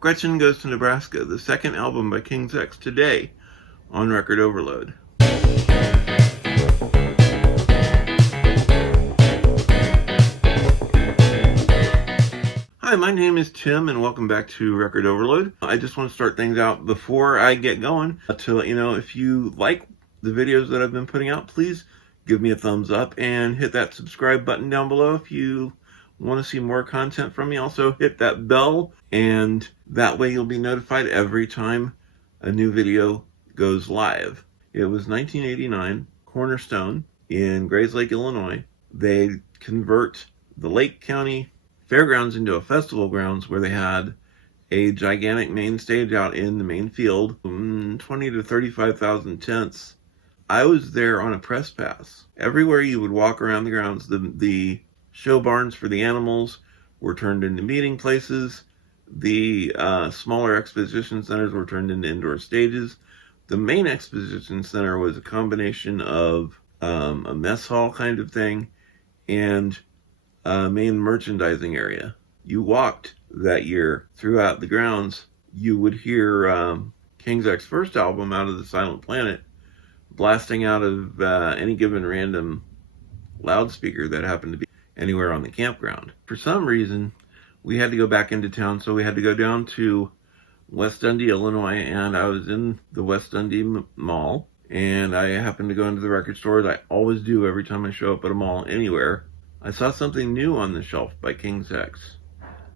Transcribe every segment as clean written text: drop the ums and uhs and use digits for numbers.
Gretchen Goes to Nebraska, the second album by King's X, today on Record Overload. Hi, my name is Tim and welcome back to Record Overload. I just want to start things out before I get going to let you know, if you like the videos that I've been putting out, please give me a thumbs up and hit that subscribe button down below if you want to see more content from me. Also hit that bell, and that way you'll be notified every time a new video goes live. It was 1989, Cornerstone in Grayslake, Illinois. They convert the Lake County Fairgrounds into a festival grounds where they had a gigantic main stage out in the main field, 20 to 35,000 tents. I was there on a press pass. Everywhere you would walk around the grounds, the show barns for the animals were turned into meeting places. The smaller exposition centers were turned into indoor stages. The main exposition center was a combination of a mess hall kind of thing and a main merchandising area. You walked that year throughout the grounds, you would hear King's X first album, Out of the Silent Planet, blasting out of any given random loudspeaker that happened to be anywhere on the campground. For some reason, we had to go back into town, so we had to go down to West Dundee, Illinois, and I was in the West Dundee Mall, and I happened to go into the record store, as I always do every time I show up at a mall anywhere. I saw something new on the shelf by King's X.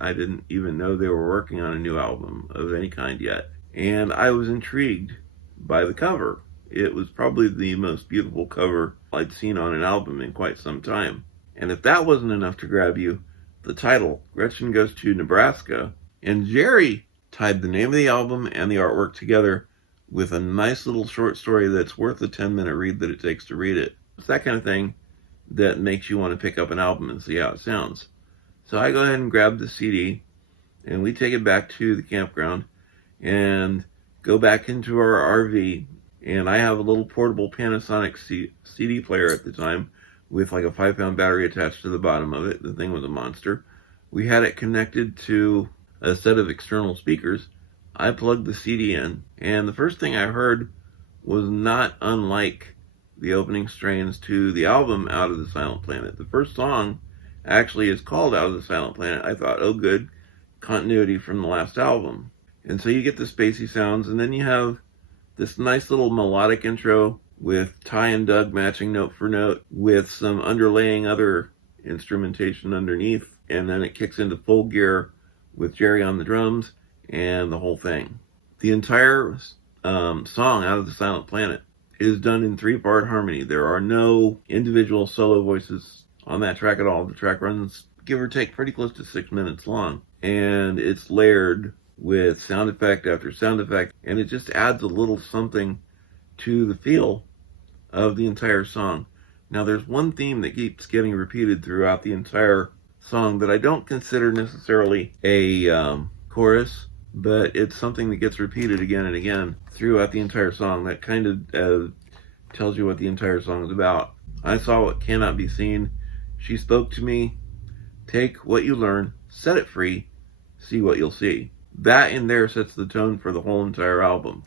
I didn't even know they were working on a new album of any kind yet, and I was intrigued by the cover. It was probably the most beautiful cover I'd seen on an album in quite some time. And if that wasn't enough to grab you, the title, Gretchen Goes to Nebraska, and Jerry tied the name of the album and the artwork together with a nice little short story that's worth the 10-minute read that it takes to read it. It's that kind of thing that makes you want to pick up an album and see how it sounds. So I go ahead and grab the CD, and we take it back to the campground and go back into our RV. And I have a little portable Panasonic CD player at the time with like a 5-pound battery attached to the bottom of it. The thing was a monster. We had it connected to a set of external speakers. I plugged the CD in, and the first thing I heard was not unlike the opening strains to the album Out of the Silent Planet. The first song actually is called Out of the Silent Planet. I thought, oh good, continuity from the last album. And so you get the spacey sounds, and then you have this nice little melodic intro with Ty and Doug matching note for note with some underlaying other instrumentation underneath, and then it kicks into full gear with Jerry on the drums and the whole thing. The entire song Out of the Silent Planet is done in 3-part harmony. There are no individual solo voices on that track at all. The track runs, give or take, pretty close to 6 minutes long, and it's layered with sound effect after sound effect, and it just adds a little something to the feel of the entire song. Now, there's one theme that keeps getting repeated throughout the entire song that I don't consider necessarily a chorus, but it's something that gets repeated again and again throughout the entire song that kind of tells you what the entire song is about. I saw what cannot be seen. She spoke to me. Take what you learn, set it free, see what you'll see. That in there sets the tone for the whole entire album.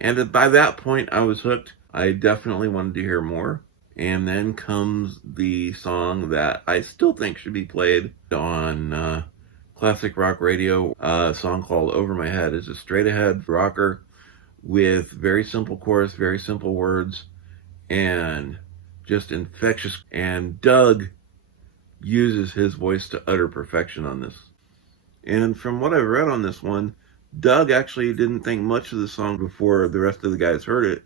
And by that point, I was hooked. I definitely wanted to hear more. And then comes the song that I still think should be played on classic rock radio, a song called Over My Head. It's a straight ahead rocker with very simple chorus, very simple words, and just infectious. And Doug uses his voice to utter perfection on this. And from what I've read on this one, Doug actually didn't think much of the song before the rest of the guys heard it,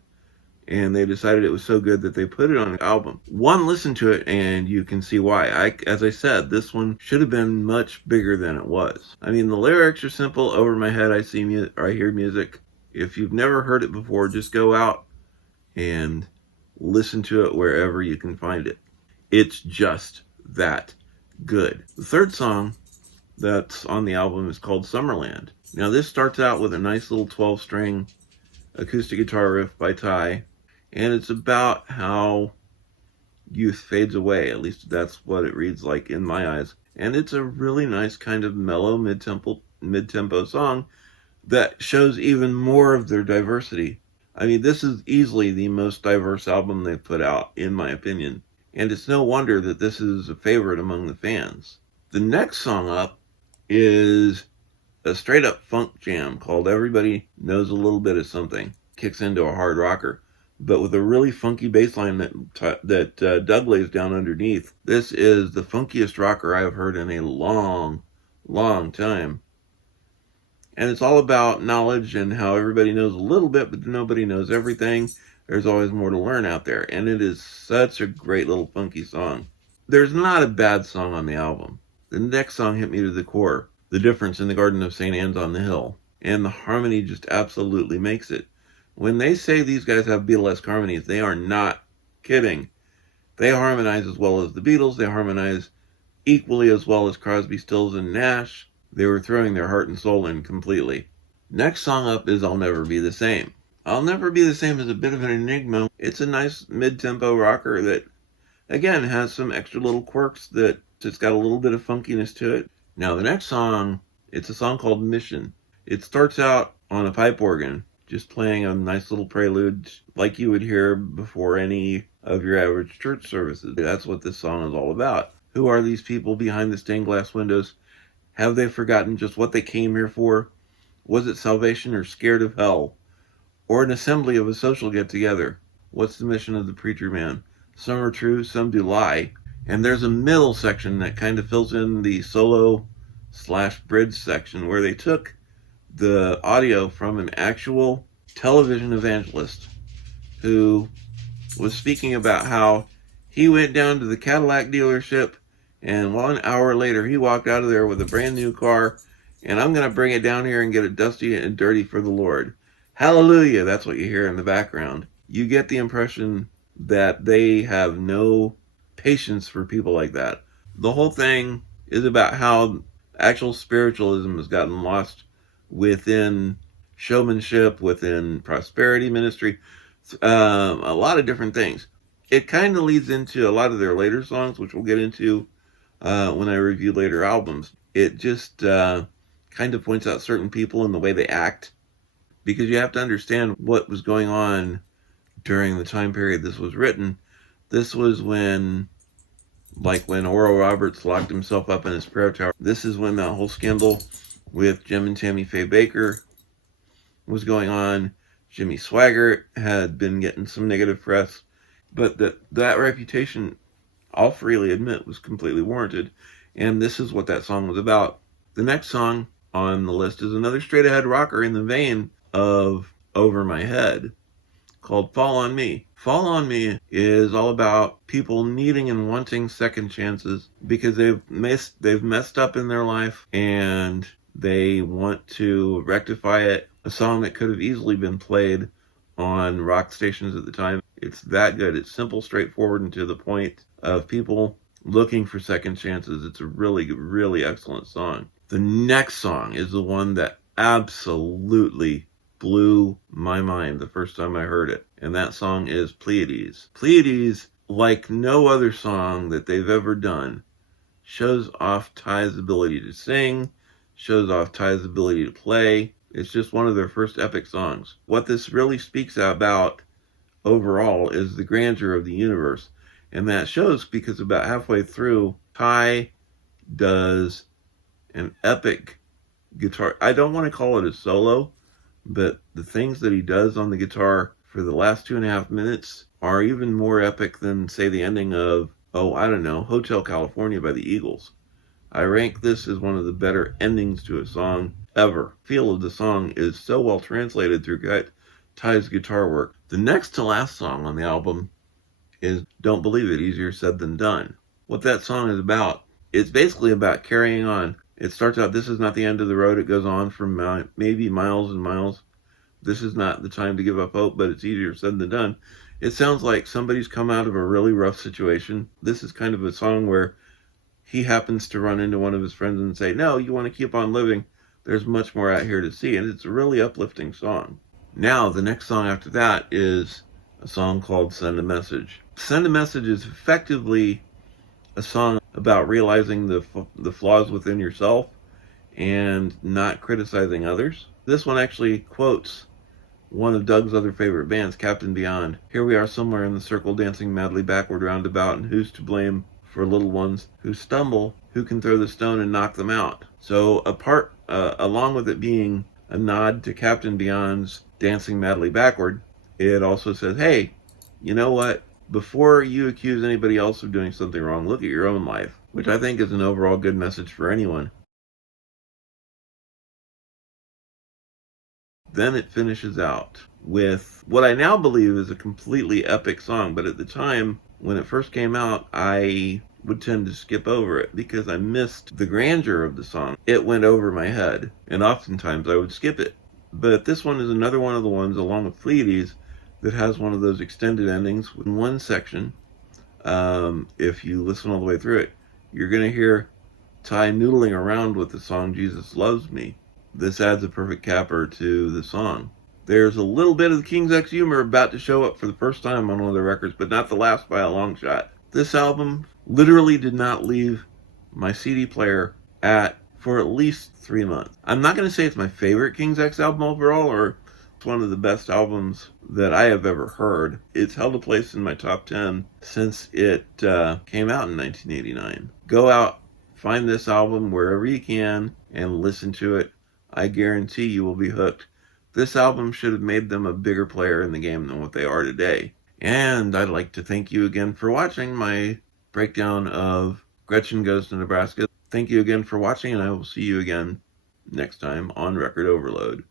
and they decided it was so good that they put it on an album. One listen to it and you can see why. As I said, this one should have been much bigger than it was. I mean, the lyrics are simple. Over my head, I hear music. If you've never heard it before, just go out and listen to it wherever you can find it. It's just that good. The third song that's on the album is called Summerland. Now, this starts out with a nice little 12-string acoustic guitar riff by Ty, and it's about how youth fades away. At least that's what it reads like in my eyes. And it's a really nice kind of mellow mid-tempo song that shows even more of their diversity. I mean, this is easily the most diverse album they've put out, in my opinion. And it's no wonder that this is a favorite among the fans. The next song up is a straight-up funk jam called Everybody Knows a Little Bit of Something. Kicks into a hard rocker, but with a really funky bass line that Doug lays down underneath. This is the funkiest rocker I've heard in a long, long time. And it's all about knowledge and how everybody knows a little bit, but nobody knows everything. There's always more to learn out there. And it is such a great little funky song. There's not a bad song on the album. The next song hit me to the core. The Difference in the Garden of St. Anne's on the Hill. And the harmony just absolutely makes it. When they say these guys have Beatlesque harmonies, they are not kidding. They harmonize as well as the Beatles. They harmonize equally as well as Crosby, Stills, and Nash. They were throwing their heart and soul in completely. Next song up is I'll Never Be the Same. I'll Never Be the Same is a bit of an enigma. It's a nice mid-tempo rocker that, again, has some extra little quirks that it's got a little bit of funkiness to it. Now, the next song, it's a song called Mission. It starts out on a pipe organ, just playing a nice little prelude like you would hear before any of your average church services. That's what this song is all about. Who are these people behind the stained glass windows? Have they forgotten just what they came here for? Was it salvation or scared of hell? Or an assembly of a social get-together? What's the mission of the preacher man? Some are true, some do lie. And there's a middle section that kind of fills in the solo/bridge section where they took the audio from an actual television evangelist who was speaking about how he went down to the Cadillac dealership and 1 hour later, he walked out of there with a brand new car, and I'm going to bring it down here and get it dusty and dirty for the Lord. Hallelujah, that's what you hear in the background. You get the impression that they have no patience for people like that. The whole thing is about how actual spiritualism has gotten lost within showmanship, within prosperity ministry, a lot of different things. It kind of leads into a lot of their later songs, which we'll get into when I review later albums. It just kind of points out certain people and the way they act, because you have to understand what was going on during the time period this was written. This was when Oral Roberts locked himself up in his prayer tower. This is when that whole scandal with Jim and Tammy Faye Baker was going on. Jimmy Swaggart had been getting some negative press, but that reputation, I'll freely admit, was completely warranted. And this is what that song was about. The next song on the list is another straight ahead rocker in the vein of Over My Head, called Fall on Me. Fall on Me is all about people needing and wanting second chances because they've messed up in their life and they want to rectify it. A song that could have easily been played on rock stations at the time. It's that good. It's simple, straightforward, and to the point of people looking for second chances. It's a really, really excellent song. The next song is the one that absolutely blew my mind the first time I heard it, and that song is Pleiades. Pleiades, like no other song that they've ever done, shows off Ty's ability to sing, shows off Ty's ability to play. It's just one of their first epic songs. What this really speaks about overall is the grandeur of the universe, and that shows because about halfway through, Ty does an epic guitar. I don't want to call it a solo, but the things that he does on the guitar for the last 2.5 minutes are even more epic than, say, the ending of, Hotel California by the Eagles. I rank this as one of the better endings to a song ever. The feel of the song is so well translated through Ty's guitar work. The next to last song on the album is Don't Believe It, Easier Said Than Done. What that song is about, it's basically about carrying on. It starts out, this is not the end of the road. It goes on for maybe miles and miles. This is not the time to give up hope, but it's easier said than done. It sounds like somebody's come out of a really rough situation. This is kind of a song where he happens to run into one of his friends and say, no, you want to keep on living. There's much more out here to see. And it's a really uplifting song. Now, the next song after that is a song called Send a Message. Send a Message is effectively a song about realizing the flaws within yourself and not criticizing others. This one actually quotes one of Doug's other favorite bands, Captain Beyond. Here we are somewhere in the circle, dancing madly backward round about, and who's to blame for little ones who stumble? Who can throw the stone and knock them out? So along with it being a nod to Captain Beyond's Dancing Madly Backward, it also says, hey, you know what? Before you accuse anybody else of doing something wrong, look at your own life, which I think is an overall good message for anyone. Then it finishes out with what I now believe is a completely epic song, but at the time when it first came out, I would tend to skip over it because I missed the grandeur of the song. It went over my head, and oftentimes I would skip it. But this one is another one of the ones, along with Pleiades, that has one of those extended endings in one section. If you listen all the way through it, you're going to hear Ty noodling around with the song Jesus Loves Me. This adds a perfect capper to the song. There's a little bit of the King's X humor about to show up for the first time on one of the records, but not the last by a long shot. This album literally did not leave my CD player for at least 3 months. I'm not going to say it's my favorite King's X album overall, or it's one of the best albums that I have ever heard. It's held a place in my top 10 since it came out in 1989. Go out, find this album wherever you can, and listen to it. I guarantee you will be hooked. This album should have made them a bigger player in the game than what they are today. And I'd like to thank you again for watching my breakdown of Gretchen Goes to Nebraska. Thank you again for watching, and I will see you again next time on Record Overload.